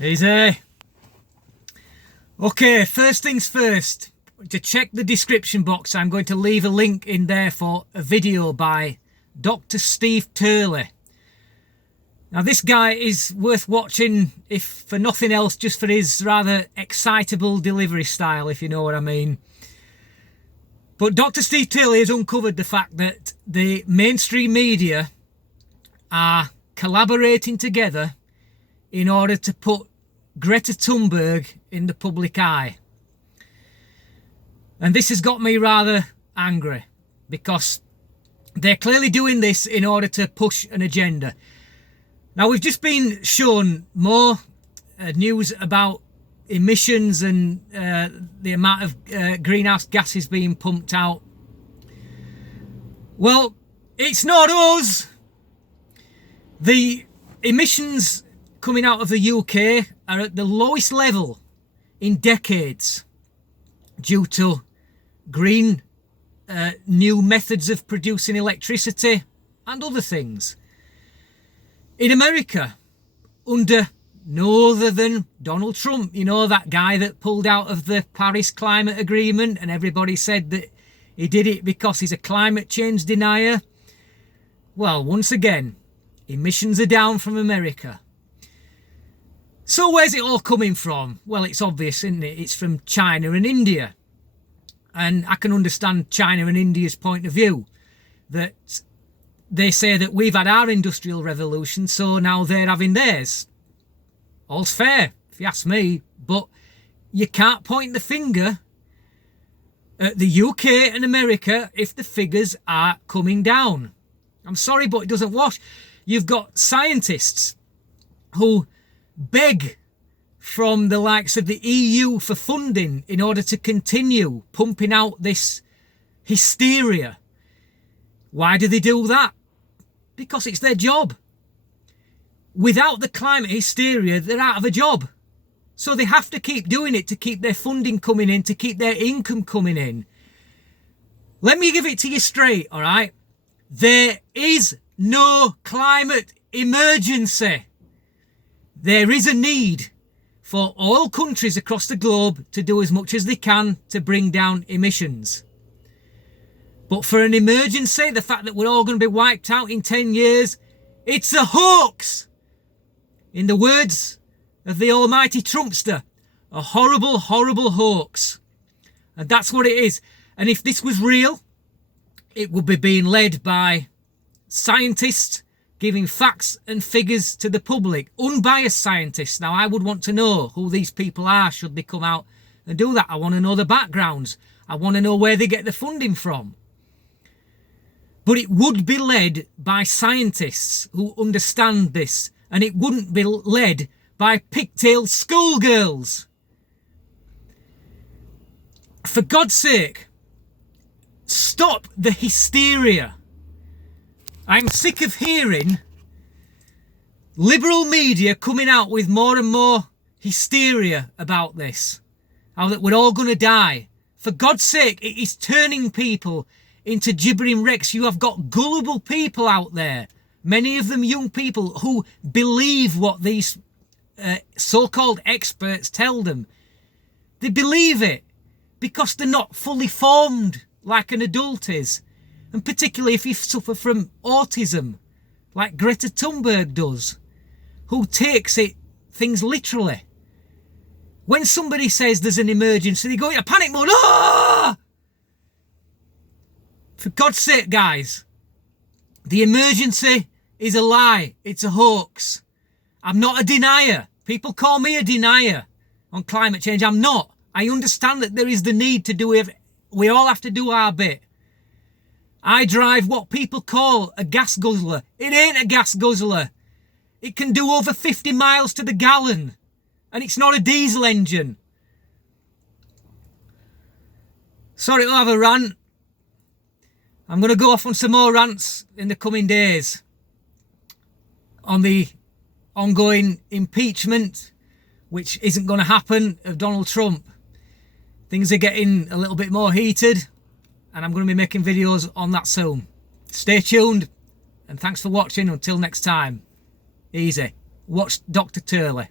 Easy. Okay, first things first. To check the description box, I'm going to leave a link in there for a video by Dr Steve Turley. Now this guy is worth watching, if for nothing else, just for his rather excitable delivery style, if you know what I mean. But Dr Steve Turley has uncovered the fact that the mainstream media are collaborating together in order to put Greta Thunberg in the public eye. And this has got me rather angry, because they're clearly doing this in order to push an agenda. Now, we've just been shown more news about emissions and the amount of greenhouse gases being pumped out. Well, it's not us. The emissions coming out of the UK are at the lowest level in decades due to green new methods of producing electricity and other things. In America, under no other than Donald Trump, you know, that guy that pulled out of the Paris Climate Agreement, and everybody said that he did it because he's a climate change denier. Well, once again, emissions are down from America. So where's it all coming from? Well, it's obvious, isn't it? It's from China and India. And I can understand China and India's point of view, that they say that we've had our industrial revolution, so now they're having theirs. All's fair, if you ask me, but you can't point the finger at the UK and America if the figures are coming down. I'm sorry, but it doesn't wash. You've got scientists who beg from the likes of the EU for funding in order to continue pumping out this hysteria. Why do they do that? Because it's their job. Without the climate hysteria, they're out of a job. So they have to keep doing it to keep their funding coming in, to keep their income coming in. Let me give it to you straight, all right? There is no climate emergency. There is a need for all countries across the globe to do as much as they can to bring down emissions. But for an emergency, the fact that we're all going to be wiped out in 10 years, it's a hoax. In the words of the almighty Trumpster, a horrible, horrible hoax. And that's what it is. And if this was real, it would be being led by scientists giving facts and figures to the public. Unbiased scientists. Now, I would want to know who these people are should they come out and do that. I want to know the backgrounds. I want to know where they get the funding from. But it would be led by scientists who understand this, and it wouldn't be led by pigtailed schoolgirls. For God's sake, stop the hysteria. I'm sick of hearing liberal media coming out with more and more hysteria about this. How that we're all going to die. For God's sake, it is turning people into gibbering wrecks. You have got gullible people out there, many of them young people, who believe what these so-called experts tell them. They believe it because they're not fully formed like an adult is. And particularly if you suffer from autism, like Greta Thunberg does, who takes things literally. When somebody says there's an emergency, they go into panic mode. Ah! For God's sake, guys, the emergency is a lie. It's a hoax. I'm not a denier. People call me a denier on climate change. I'm not. I understand that there is the need to do it. We all have to do our bit. I drive what people call a gas guzzler. It ain't a gas guzzler. It can do over 50 miles to the gallon. And it's not a diesel engine. Sorry to have a rant. I'm going to go off on some more rants in the coming days on the ongoing impeachment, which isn't going to happen, of Donald Trump. Things are getting a little bit more heated, and I'm going to be making videos on that soon. Stay tuned, and thanks for watching. Until next time, easy. Watch Dr. Turley.